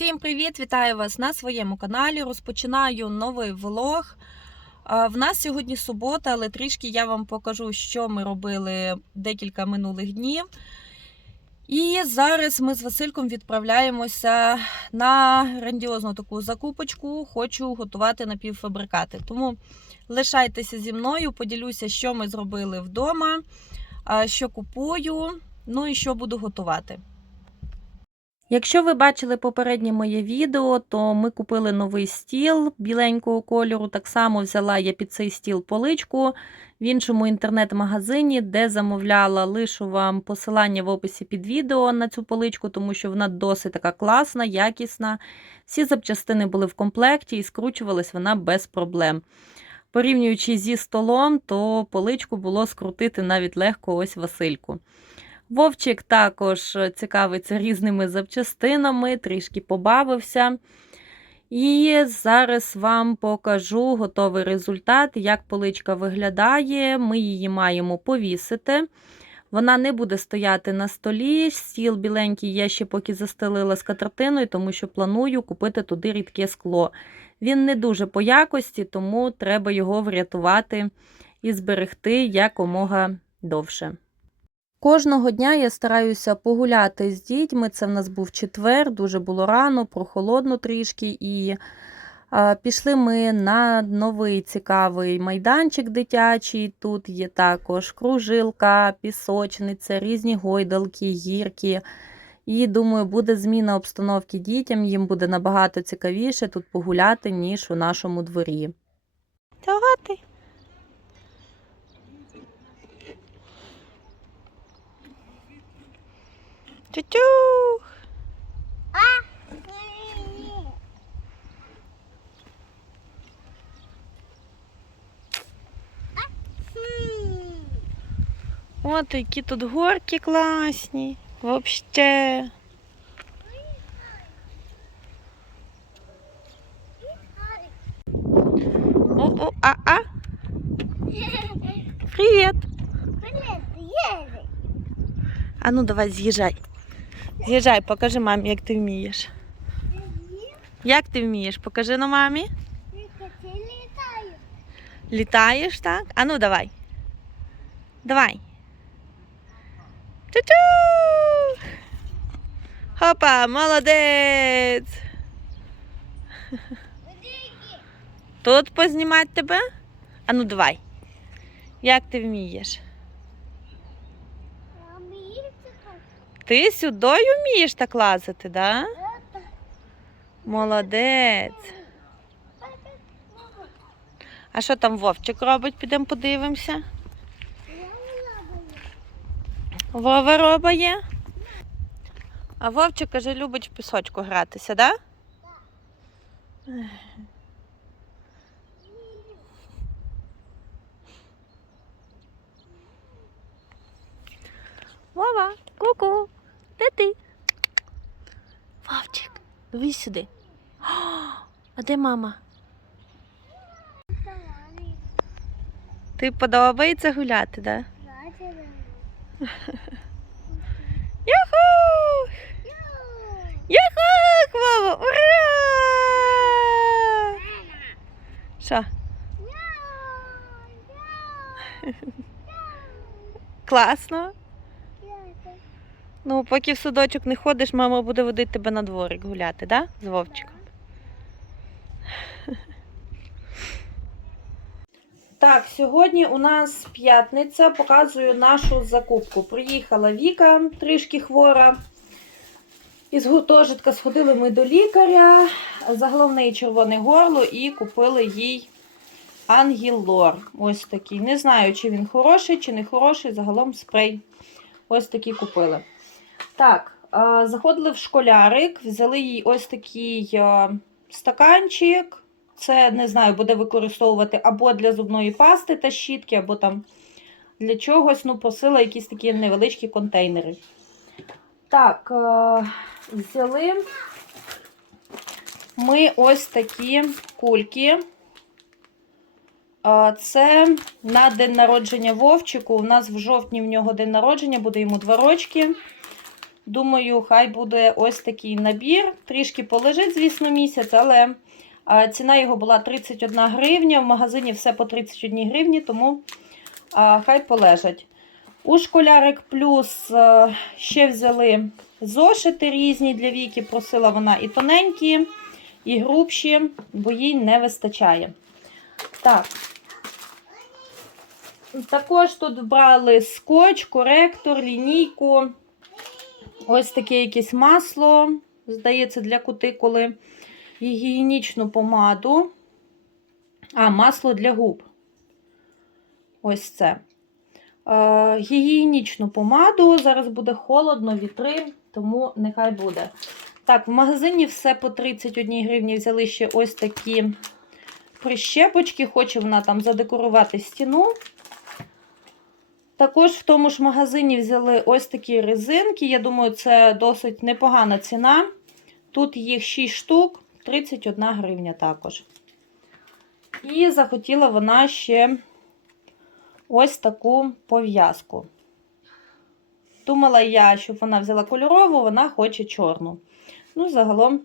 Всім привіт! Вітаю вас на своєму каналі. Розпочинаю новий влог. В нас сьогодні субота, але трішки я вам покажу, що ми робили декілька минулих днів. І зараз ми з Васильком відправляємося на грандіозну таку закупочку. Хочу готувати напівфабрикати. Тому лишайтеся зі мною, поділюся, що ми зробили вдома, що купую, ну і що буду готувати. Якщо ви бачили попереднє моє відео, то ми купили новий стіл біленького кольору. Так само взяла я під цей стіл поличку в іншому інтернет-магазині, де замовляла, лишу вам посилання в описі під відео на цю поличку, тому що вона досить така класна, якісна. Всі запчастини були в комплекті і скручувалась вона без проблем. Порівнюючи зі столом, то поличку було скрутити навіть легко ось Васильку. Вовчик також цікавиться різними запчастинами, трішки побавився. І зараз вам покажу готовий результат, як поличка виглядає. Ми її маємо повісити. Вона не буде стояти на столі. Стіл біленький я ще поки застелила скатертиною, тому що планую купити туди рідке скло. Він не дуже по якості, тому треба його врятувати і зберегти якомога довше. Кожного дня я стараюся погуляти з дітьми. Це в нас був четвер, дуже було рано, прохолодно трішки. І а, пішли ми на новий цікавий майданчик дитячий. Тут є також кружилка, пісочниця, різні гойдалки, гірки. І думаю, буде зміна обстановки дітям, їм буде набагато цікавіше тут погуляти, ніж у нашому дворі. Чого Тю-тю! От які тут горки класні. Вообще. О-о, а-а. Привіт. А ну давай з'їжджай. З'їжджай, покажи мамі, як ти вмієш. Як ти вмієш? Покажи на мамі. Літаєш, так? А ну давай. Давай. Ту-ту! Хопа, молодець! Тут познімати тебе? А ну давай. Як ти вмієш? Ти сюдою вмієш так лазити, да? Молодець. А що там Вовчик робить? Підемо подивимося. Вова робає. А Вовчик каже, любить в пісочку гратися, да? Вова, ку-ку, де ти? Вовчик, дивись сюди. О, а де мама? Ти подобається гуляти, да? Юху! Юху, Вова, ура! Що? Класно? Ну, поки в садочок не ходиш, мама буде водити тебе на дворик гуляти, да? З Вовчиком. Так, сьогодні у нас п'ятниця, показую нашу закупку. Приїхала Віка, трішки хвора. Із гуртожитка сходили ми до лікаря за головне червоне горло і купили їй ангелор. Ось такий. Не знаю, чи він хороший, чи не хороший. Загалом спрей. Ось такий купили. Так, е, заходили в школярик, взяли їй ось такий е, стаканчик. Це, не знаю, буде використовувати або для зубної пасти та щітки, або там для чогось. Ну, просила якісь такі невеличкі контейнери. Так, е, взяли ми ось такі кульки. Це на день народження Вовчику. У нас в жовтні в нього день народження, буде йому два рочки. Думаю, хай буде ось такий набір. Трішки полежить, звісно, місяць, але ціна його була 31 гривня. В магазині все по 31 гривні, тому хай полежать. У школярик плюс ще взяли зошити різні для віки. Просила вона і тоненькі, і грубші, бо їй не вистачає. Так. Також тут брали скотч, коректор, лінійку. Ось таке якесь масло, здається, для кутикули. Гігієнічну помаду. А, масло для губ. Ось це. Е, гігієнічну помаду. Зараз буде холодно, вітри, тому нехай буде. Так, в магазині все по 31 гривні взяли ще ось такі прищепочки. Хоче вона там задекорувати стіну. Також в тому ж магазині взяли ось такі резинки. Я думаю, це досить непогана ціна. Тут їх 6 штук, 31 гривня також. І захотіла вона ще ось таку пов'язку. Думала я, щоб вона взяла кольорову, вона хоче чорну. Ну, загалом,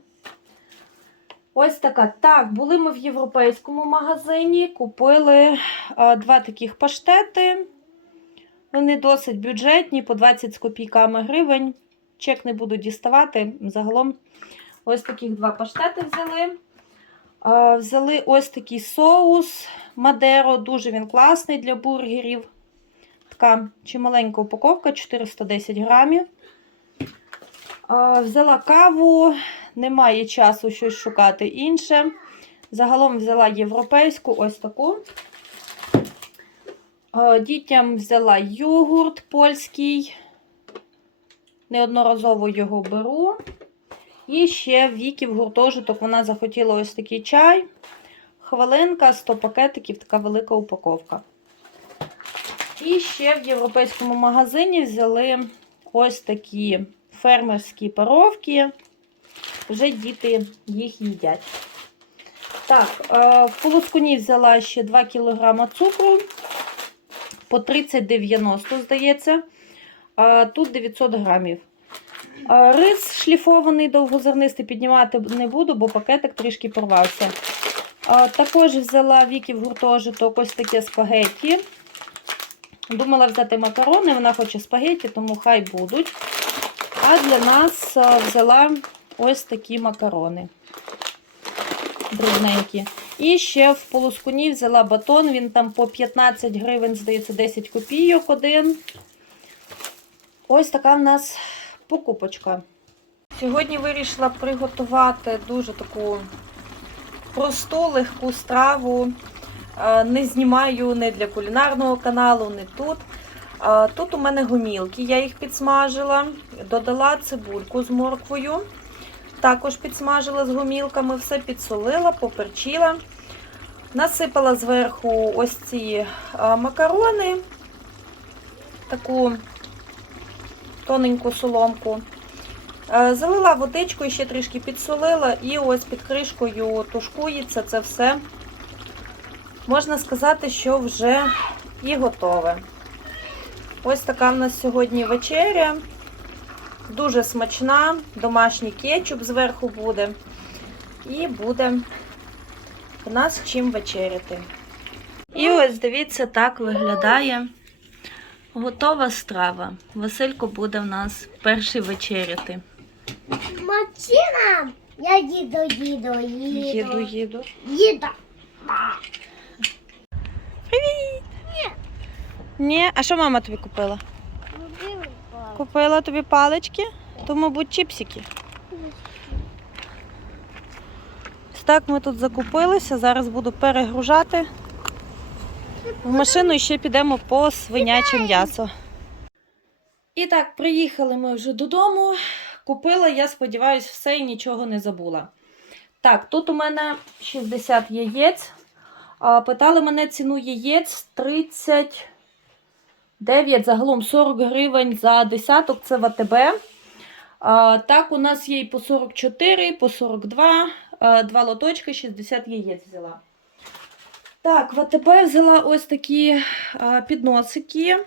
ось така. Так, були ми в європейському магазині, купили а, два таких паштети. Вони досить бюджетні, по 20 з копійками гривень. Чек не буду діставати. Загалом ось таких два паштети взяли. Взяли ось такий соус Мадеро. Дуже він класний для бургерів. Така чималенька упаковка, 410 грамів. Взяла каву, немає часу щось шукати інше. Загалом взяла європейську ось таку. Е, Дітям взяла йогурт польський. Неодноразово його беру. І ще в Вікі в гуртожиток вона захотіла ось такий чай. Хвилинка, 100 пакетиків, така велика упаковка. І ще в європейському магазині взяли ось такі фермерські паровки. Вже діти їх їдять. Так, е, в полускуні взяла ще 2 кг цукру по 30,90, здається. Тут 900 грамів. Рис шліфований, довгозернистий піднімати не буду, бо пакетик трішки порвався. Також взяла Вікі в гуртожиток ось таке спагетті. Думала взяти макарони, вона хоче спагетті, тому хай будуть. А для нас взяла ось такі макарони. Дрібненькі. І ще в полускуні взяла батон, він там по 15 гривень, здається, 10 копійок один. Ось така в нас покупочка. Сьогодні вирішила приготувати дуже таку просту, легку страву. Е, Не знімаю не для кулінарного каналу, не тут. Е, Тут у мене гомілки, я їх підсмажила, додала цибульку з морквою. Також підсмажила з гомілками, все підсолила, поперчила. Насипала зверху ось ці макарони, таку тоненьку соломку. Е, Залила водичкою, ще трішки підсолила, і ось під кришкою тушкується це все. Можна сказати, що вже і готове. Ось така в нас сьогодні вечеря. Дуже смачна, домашній кетчуп зверху буде. І буде у нас чим вечеряти. І ось дивіться, так виглядає готова страва. Василько буде в нас перший вечеряти. Машина. Я їду, їду, їду. Їду, їду. Їду. Привіт! Ні, а що мама тобі купила? Купила тобі палички, то, мабуть, чіпсики. Ось Так ми тут закупилися. Зараз буду перегружати в машину і ще підемо по свиняче м'ясо. І так, приїхали ми вже додому. Купила, я сподіваюся, все і нічого не забула. Так, тут у мене 60 яєць. Питали мене ціну яєць 30. 9, загалом 40 гривень за десяток, це в АТБ. Так, у нас є і по 44, по 42, а, два лоточки, 60 яєць взяла. Так, в АТБ взяла ось такі підносики.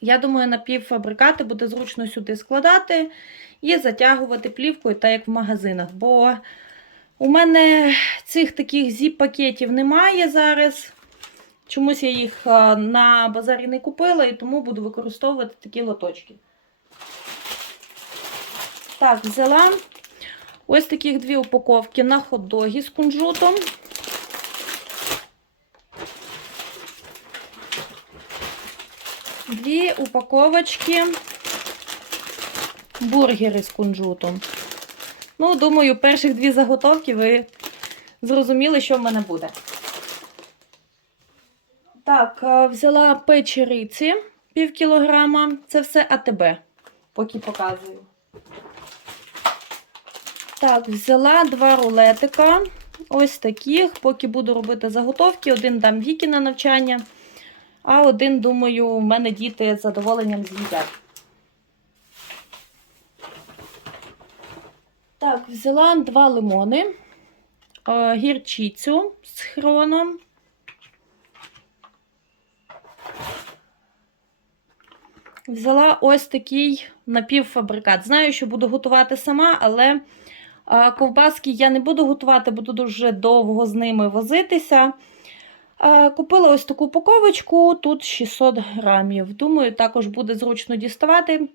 Я думаю, напівфабрикати буде зручно сюди складати і затягувати плівкою, так як в магазинах. Бо у мене цих таких зіп-пакетів немає зараз. Чомусь я їх на базарі не купила і тому буду використовувати такі лоточки. Так, взяла ось таких дві упаковки на хот-доги з кунжутом. Дві упаковочки бургери з кунжутом. Ну, думаю, перших дві заготовки ви зрозуміли, що в мене буде. Так, е, взяла печериці пів кілограма. Це все АТБ, поки показую. Так, взяла два рулетика. Ось таких, поки буду робити заготовки. Один дам Вікі на навчання, а один, думаю, у мене діти з задоволенням з'їдять. Так, взяла два лимони, е, гірчицю з хроном. Взяла ось такий напівфабрикат. Знаю, що буду готувати сама, але ковбаски я не буду готувати, буду дуже довго з ними возитися. Купила ось таку упаковочку, тут 600 грамів. Думаю, також буде зручно діставати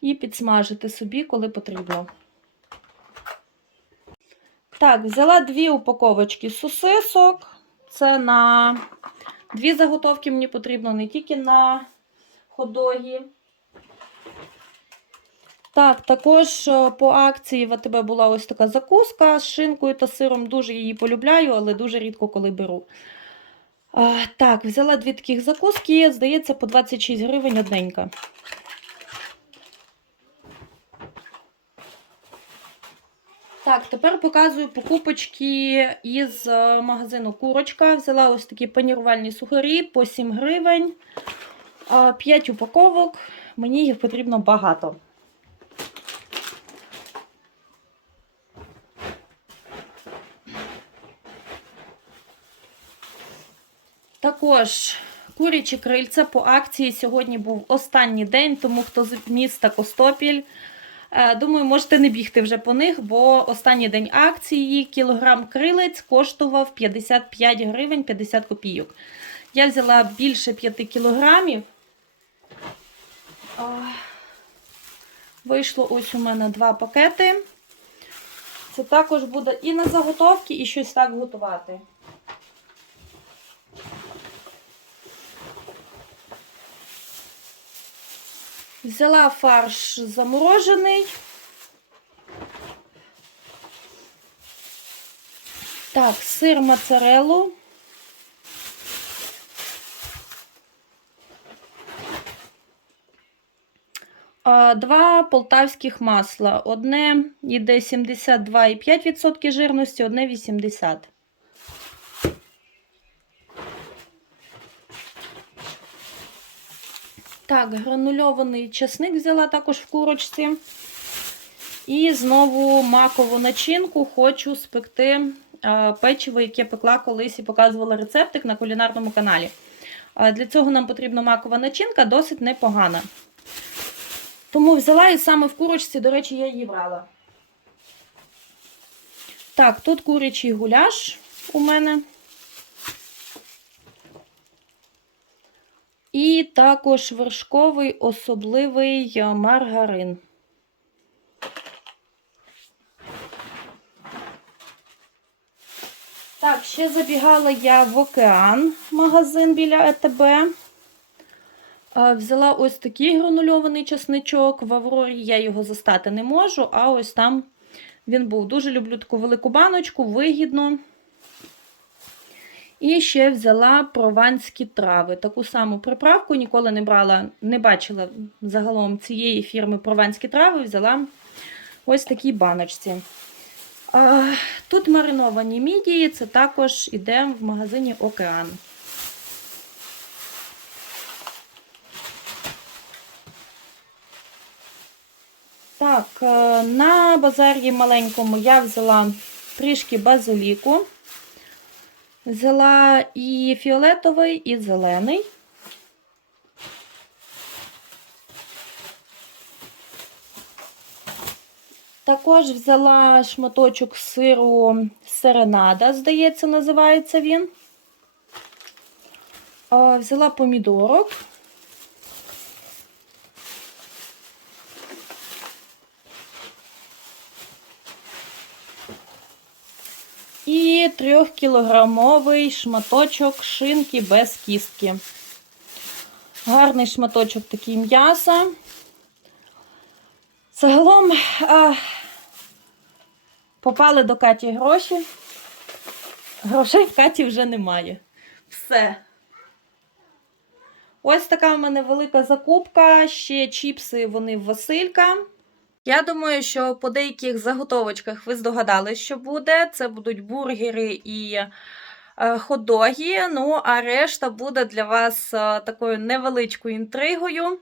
і підсмажити собі, коли потрібно. Так, взяла дві упаковочки сосисок. Це на дві заготовки мені потрібно не тільки на ходогі. Так, також е, по акції в АТБ була ось така закуска з шинкою та сиром. Дуже її полюбляю, але дуже рідко коли беру. А, так, взяла дві таких закуски, здається, по 26 гривень одненька. Так, тепер показую покупочки із е, магазину Курочка. Взяла ось такі панірувальні сухарі по 7 гривень. 5 упаковок. Мені їх потрібно багато. Також курячі крильця по акції сьогодні був останній день, тому хто з міста Костопіль. е, Думаю, можете не бігти вже по них, бо останній день акції кілограм крилець коштував 55 гривень 50 копійок. Я взяла більше 5 кілограмів. Вийшло ось у мене два пакети. Це також буде і на заготовки, і щось так готувати. Взяла фарш заморожений. Так, сир моцареллу. Два полтавських масла. Одне йде 72,5% жирності, одне 80%. Так, гранульований часник взяла також в курочці. І знову макову начинку хочу спекти печиво, яке пекла колись і показувала рецептик на кулінарному каналі. Для цього нам потрібна макова начинка, досить непогана. Тому взяла і саме в курочці, до речі, я її брала. Так, тут курячий гуляш у мене. І також вершковий особливий е, маргарин. Так, ще забігала я в океан магазин біля ЕТБ. Взяла ось такий гранульований чесничок. В Аврорі я його застати не можу, а ось там він був. Дуже люблю таку велику баночку, вигідно. І ще взяла прованські трави. Таку саму приправку ніколи не брала, не бачила загалом цієї фірми прованські трави. Взяла ось такій баночці. Тут мариновані мідії, це також іде в магазині Океан. Так, е, на базарі маленькому я взяла трішки базиліку. Взяла і фіолетовий, і зелений. Також взяла шматочок сиру серенада, здається, називається він. Е, взяла помідорок. І трьохкілограмовий шматочок шинки без кістки. Гарний шматочок такий м'яса. Загалом а, попали до Каті гроші. Грошей в Каті вже немає. Все. Ось така в мене велика закупка. Ще чіпси вони в Василька. Я думаю, що по деяких заготовочках ви здогадались, що буде. Це будуть бургери і е, хот-доги. Ну, а решта буде для вас е, такою невеличкою інтригою.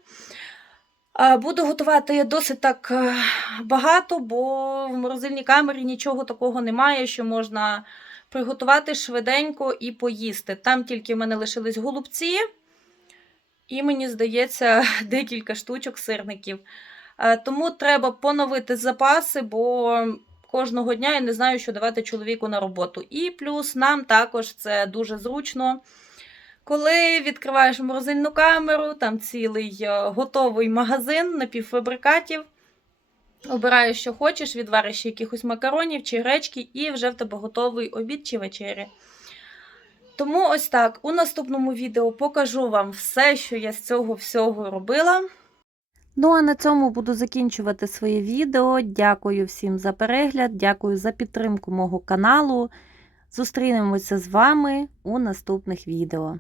Е, Буду готувати досить так багато, бо в морозильній камері нічого такого немає, що можна приготувати швиденько і поїсти. Там тільки в мене лишились голубці, і мені здається, декілька штучок сирників. Е, Тому треба поновити запаси, бо кожного дня я не знаю, що давати чоловіку на роботу. І плюс нам також це дуже зручно. Коли відкриваєш морозильну камеру, там цілий е, готовий магазин напівфабрикатів. Обираєш, що хочеш, відвариш якихось макаронів чи гречки, і вже в тебе готовий обід чи вечеря. Тому ось так. У наступному відео покажу вам все, що я з цього всього робила. Ну а на цьому буду закінчувати своє відео. Дякую всім за перегляд, дякую за підтримку мого каналу. Зустрінемося з вами у наступних відео.